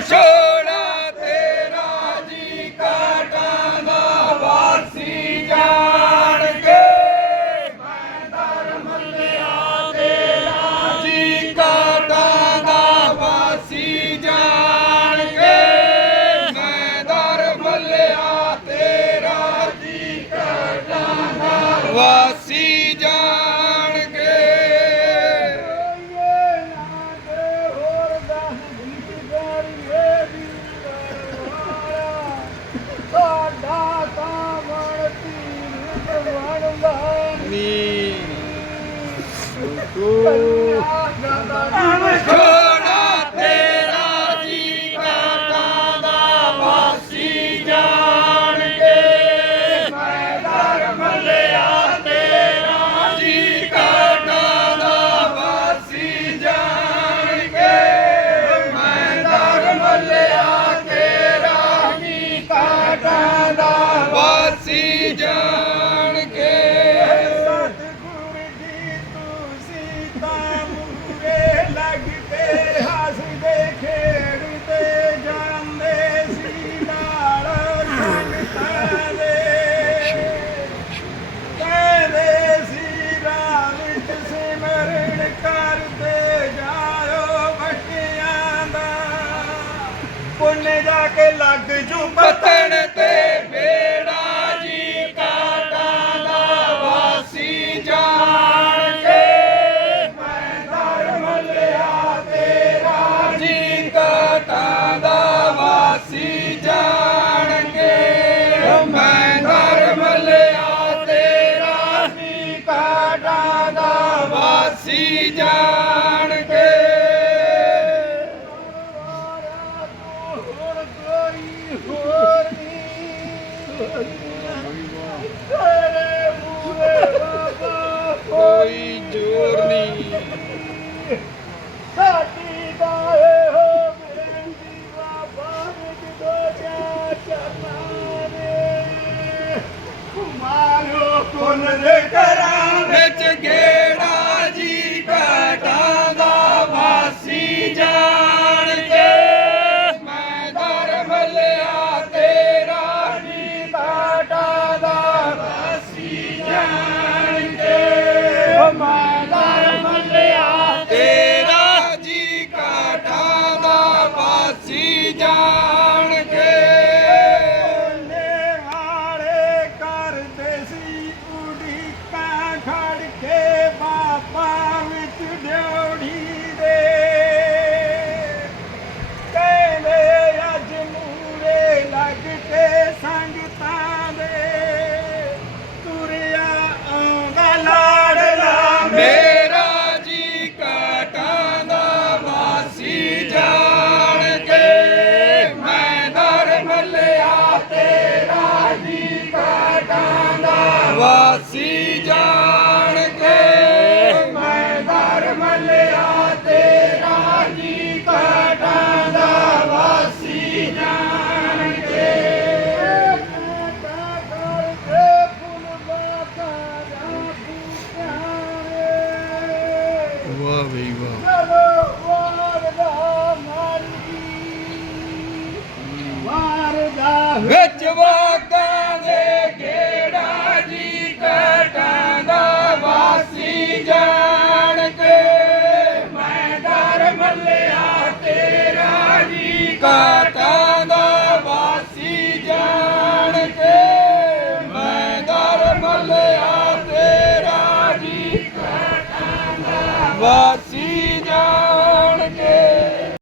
Show! Oh, no, Hori, Hori. Brasil!